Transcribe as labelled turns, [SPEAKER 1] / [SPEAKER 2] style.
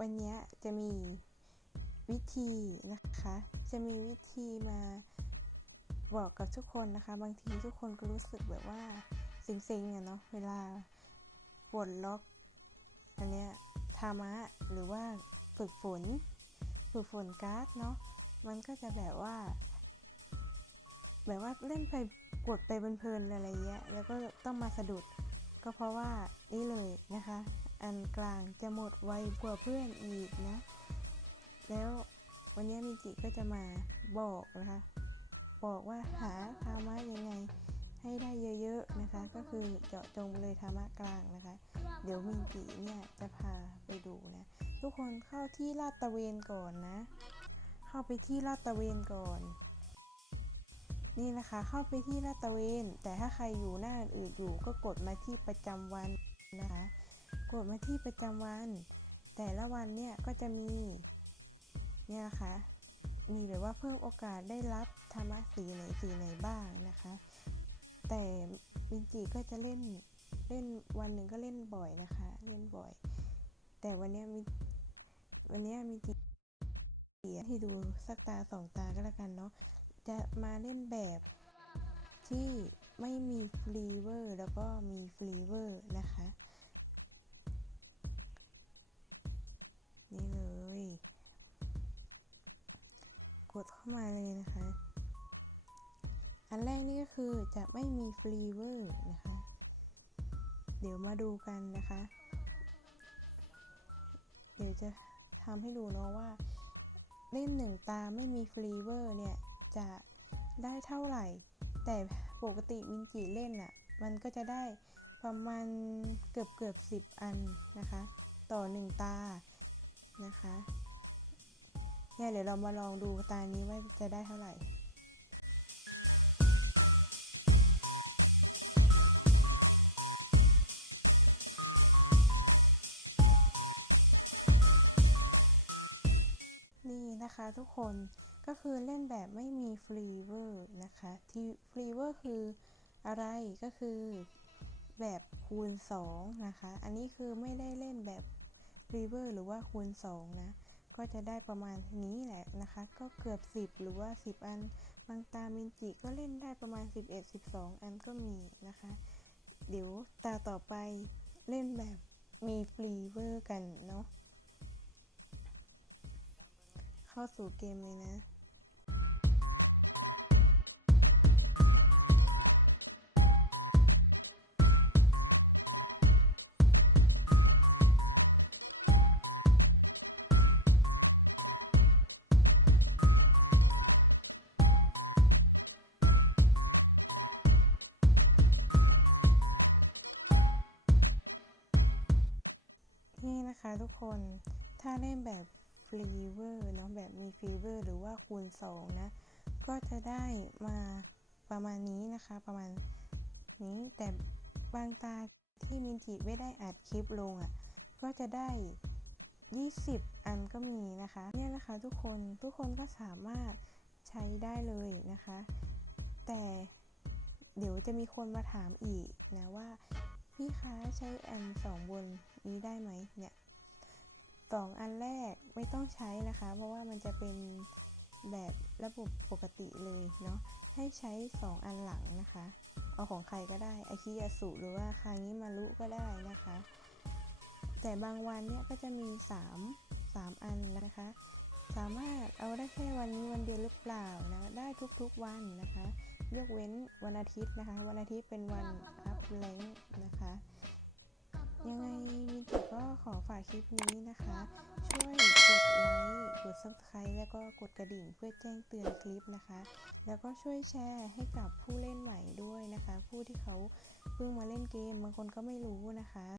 [SPEAKER 1] วันนี้จะมีวิธีนะคะ จะมีวิธีมาบอกกับทุกคนนะคะ บางทีทุกคนก็รู้สึกแบบว่าเซ็งๆอะเนาะเวลาปลดล็อกอันเนี้ยธรรมะหรือว่าฝึกฝนฝึกฝนการ์ดเนาะมันก็จะแบบว่า แบบว่าเล่นไปกดไปเพลินๆอะไรเงี้ยแล้วก็ต้องมาสะดุดก็เพราะว่านี่เลยนะคะ อันกลางจะหมดไวกว่าเพื่อนอีกนะ แล้ววันนี้มิจิก็จะมาบอกนะคะ บอกว่าหาธรรมะยังไงให้ได้เยอะๆนะคะ ก็คือเจาะจงเลยธรรมะกลางนะคะ เดี๋ยวมิจิเนี่ยจะพาไปดูนะ ทุกคนเข้าที่ลาดตะเวนก่อนนะ เข้าไปที่ลาดตะเวนก่อน นี่นะคะ เข้าไปที่ลาดตะเวน แต่ถ้าใครอยู่หน้าอื่นอยู่ก็กดมาที่ประจำวันนะคะ กดมาที่ประจำวัน แต่ละวันเนี่ยก็จะมีเนี่ยนะคะมีแบบว่าเพิ่มโอกาสได้รับธรรมะสีไหนสีไหนบ้างนะคะ แต่มินจิก็จะเล่นเล่นวันหนึ่งก็เล่นบ่อยนะคะ เล่นบ่อย แต่วันเนี้ยมิวันเนี้ยมินจิที่ดูสักตาสองตาก็แล้วกันเนาะจะมาเล่นแบบที่ไม่มีฟรีเวอร์แล้วก็มีฟรีเวอร์นะคะ ดเข้ามาเลยนะคะ อันแรกนี่ก็คือจะไม่มีฟรีเวอร์นะคะ เดี๋ยวมาดูกันนะคะ เดี๋ยวจะทำให้ดูเนาะว่า เล่นหนึ่งตาไม่มีฟรีเวอร์เนี่ย จะได้เท่าไหร่ แต่ปกติมินจิเล่นอะ่ะ มันก็จะได้ประมาณเกือบเกือบสิบอันนะคะ ต่อหนึ่งตานะคะ เนี่ยเดี๋ยวเรามาลองดูตานี้ว่าจะได้เท่าไหร่นี่นะคะทุกคนก็คือเล่นแบบไม่มีฟรีเวอร์นะคะ ที่ฟรีเวอร์คืออะไรก็คือแบบคูณ 2 นะคะ อันนี้คือไม่ได้เล่นแบบฟรีเวอร์หรือว่าคูณ 2 นะ ก็จะได้ประมาณนี้แหละนะคะ ก็เกือบ 10 หรือว่า 10 อันบางตามินจิก็เล่นได้ประมาณ 11 12 อันก็มีนะคะ เดี๋ยวตาต่อไปเล่นแบบมีฟรีเวอร์กันเนาะเข้าสู่เกมเลยนะ นะคะทุกคน ถ้าเล่นแบบฟรีเวอร์เนาะแบบมีฟรีเวอร์หรือว่าคูณ 2 นะ ก็จะได้มาประมาณนี้นะคะ ประมาณนี้แต่บางตาที่มินจิไม่ได้อัดคลิปลงอะ่ะ ก็จะได้ 20 อันก็มีนะคะ เนี่ยนะคะทุกคนทุกคนก็สามารถใช้ได้เลยนะคะ แต่เดี๋ยวจะมีคนมาถามอีกนะว่า พี่คะใช้อันสองบนนี้ได้ไหมเนี่ย สองอันแรกไม่ต้องใช้นะคะ เพราะว่ามันจะเป็นแบบระบบปกติเลยเนาะให้ใช้สองอันหลังนะคะ เอาของใครก็ได้อาคิยาสุหรือว่าคางิมารุก็ได้นะคะ แต่บางวันเนี่ยก็จะมี 3 3 อันนะคะ สามารถเอาได้แค่วันนี้วันเดียวหรือเปล่านะได้ทุกๆวันนะคะ ยกเว้นวันอาทิตย์นะคะ วันอาทิตย์เป็นวันอัพแรง คลิปนี้นะคะ ช่วยกดไลค์กด subscribe แล้วก็กดกระดิ่งเพื่อแจ้งเตือนคลิปนะคะ แล้วก็ช่วยแชร์ให้กับผู้เล่นใหม่ด้วยนะคะ ผู้ที่เขาเพิ่งมาเล่นเกมบางคนก็ไม่รู้นะคะ